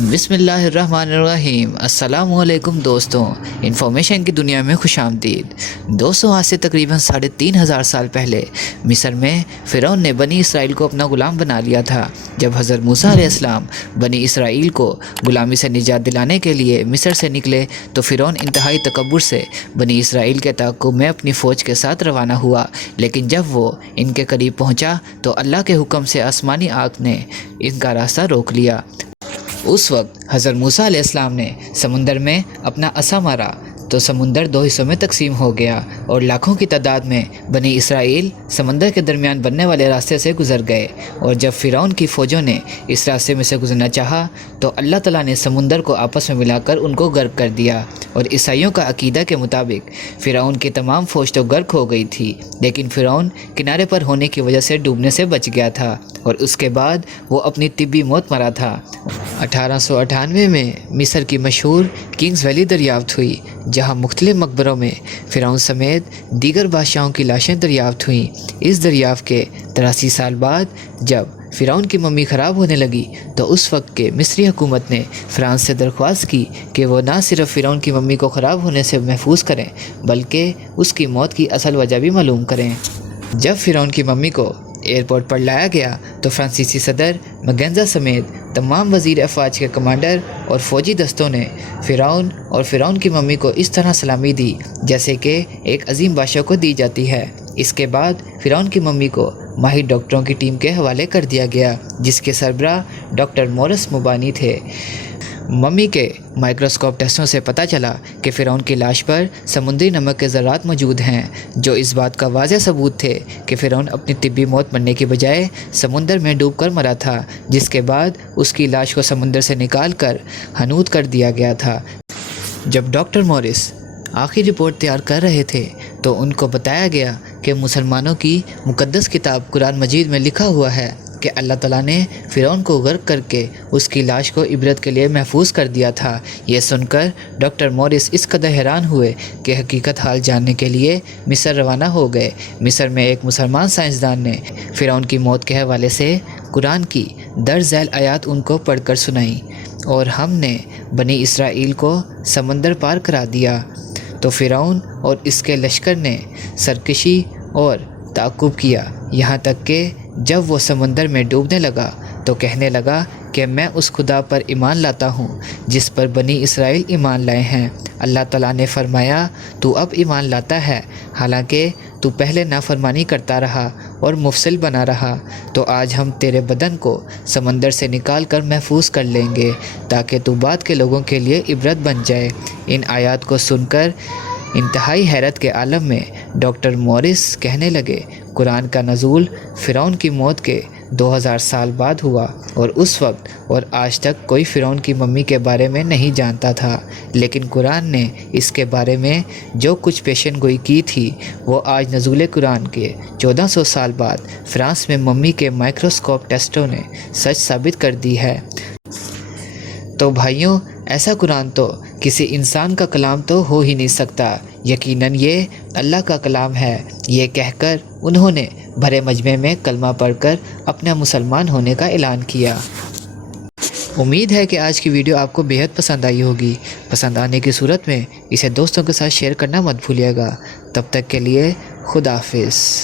بسم اللہ الرحمن الرحیم۔ السلام علیکم دوستوں، انفارمیشن کی دنیا میں خوش آمدید۔ دوستوں، آج سے تقریباً 3,500 سال پہلے مصر میں فرعون نے بنی اسرائیل کو اپنا غلام بنا لیا تھا۔ جب حضرت موسیٰ علیہ السلام بنی اسرائیل کو غلامی سے نجات دلانے کے لیے مصر سے نکلے تو فرعون انتہائی تکبر سے بنی اسرائیل کے تعاقب میں اپنی فوج کے ساتھ روانہ ہوا، لیکن جب وہ ان کے قریب پہنچا تو اللہ کے حکم سے آسمانی آگ نے ان کا راستہ روک لیا۔ اس وقت حضرت موسیٰ علیہ السلام نے سمندر میں اپنا عصا مارا تو سمندر 2 حصوں میں تقسیم ہو گیا اور لاکھوں کی تعداد میں بنی اسرائیل سمندر کے درمیان بننے والے راستے سے گزر گئے، اور جب فرعون کی فوجوں نے اس راستے میں سے گزرنا چاہا تو اللہ تعالیٰ نے سمندر کو آپس میں ملا کر ان کو غرق کر دیا۔ اور عیسائیوں کا عقیدہ کے مطابق فرعون کی تمام فوج تو غرق ہو گئی تھی، لیکن فرعون کنارے پر ہونے کی وجہ سے ڈوبنے سے بچ گیا تھا، اور اس کے بعد وہ اپنی طبی موت مرا تھا۔ 1898 میں مصر کی مشہور کنگز ویلی دریافت ہوئی، جہاں مختلف مقبروں میں فرعون سمیت دیگر بادشاہوں کی لاشیں دریافت ہوئیں۔ اس دریافت کے 83 سال بعد جب فرعون کی ممی خراب ہونے لگی تو اس وقت کے مصری حکومت نے فرانس سے درخواست کی کہ وہ نہ صرف فرعون کی ممی کو خراب ہونے سے محفوظ کریں بلکہ اس کی موت کی اصل وجہ بھی معلوم کریں۔ جب فرعون کی ممی کو ایئرپورٹ پر لایا گیا تو فرانسیسی صدر مگنزا سمیت تمام وزیر افواج کے کمانڈر اور فوجی دستوں نے فرعون اور فرعون کی ممی کو اس طرح سلامی دی جیسے کہ ایک عظیم بادشاہ کو دی جاتی ہے۔ اس کے بعد فرعون کی ممی کو ماہر ڈاکٹروں کی ٹیم کے حوالے کر دیا گیا، جس کے سربراہ ڈاکٹر مورس مبانی تھے۔ ممی کے مائکروسکوپ ٹیسٹوں سے پتہ چلا کہ فرعون کی لاش پر سمندری نمک کے ذرات موجود ہیں، جو اس بات کا واضح ثبوت تھے کہ فرعون اپنی طبی موت مرنے کی بجائے سمندر میں ڈوب کر مرا تھا، جس کے بعد اس کی لاش کو سمندر سے نکال کر حنوط کر دیا گیا تھا۔ جب ڈاکٹر مورس آخری رپورٹ تیار کر رہے تھے تو ان کو بتایا گیا کہ مسلمانوں کی مقدس کتاب قرآن مجید میں لکھا ہوا ہے کہ اللہ تعالیٰ نے فرعون کو غرق کر کے اس کی لاش کو عبرت کے لیے محفوظ کر دیا تھا۔ یہ سن کر ڈاکٹر مورس اس قدر حیران ہوئے کہ حقیقت حال جاننے کے لیے مصر روانہ ہو گئے۔ مصر میں ایک مسلمان سائنسدان نے فرعون کی موت کے حوالے سے قرآن کی درج ذیل آیات ان کو پڑھ کر سنائیں، اور ہم نے بنی اسرائیل کو سمندر پار کرا دیا تو فرعون اور اس کے لشکر نے سرکشی اور تعقب کیا، یہاں تک کہ جب وہ سمندر میں ڈوبنے لگا تو کہنے لگا کہ میں اس خدا پر ایمان لاتا ہوں جس پر بنی اسرائیل ایمان لائے ہیں۔ اللہ تعالیٰ نے فرمایا تو اب ایمان لاتا ہے، حالانکہ تو پہلے نافرمانی کرتا رہا اور مفصل بنا رہا، تو آج ہم تیرے بدن کو سمندر سے نکال کر محفوظ کر لیں گے تاکہ تو بعد کے لوگوں کے لیے عبرت بن جائے۔ ان آیات کو سن کر انتہائی حیرت کے عالم میں ڈاکٹر مورس کہنے لگے، قرآن کا نزول فرعون کی موت کے 2000 سال بعد ہوا، اور اس وقت اور آج تک کوئی فرعون کی ممی کے بارے میں نہیں جانتا تھا، لیکن قرآن نے اس کے بارے میں جو کچھ پیشن گوئی کی تھی وہ آج نزول قرآن کے 1400 سال بعد فرانس میں ممی کے مائکروسکوپ ٹیسٹوں نے سچ ثابت کر دی ہے۔ تو بھائیوں، ایسا قرآن تو کسی انسان کا کلام تو ہو ہی نہیں سکتا، یقیناً یہ اللہ کا کلام ہے۔ یہ کہہ کر انہوں نے بھرے مجمع میں کلمہ پڑھ کر اپنا مسلمان ہونے کا اعلان کیا۔ امید ہے کہ آج کی ویڈیو آپ کو بےحد پسند آئی ہوگی۔ پسند آنے کی صورت میں اسے دوستوں کے ساتھ شیئر کرنا مت بھولیے گا۔ تب تک کے لیے خدا حافظ۔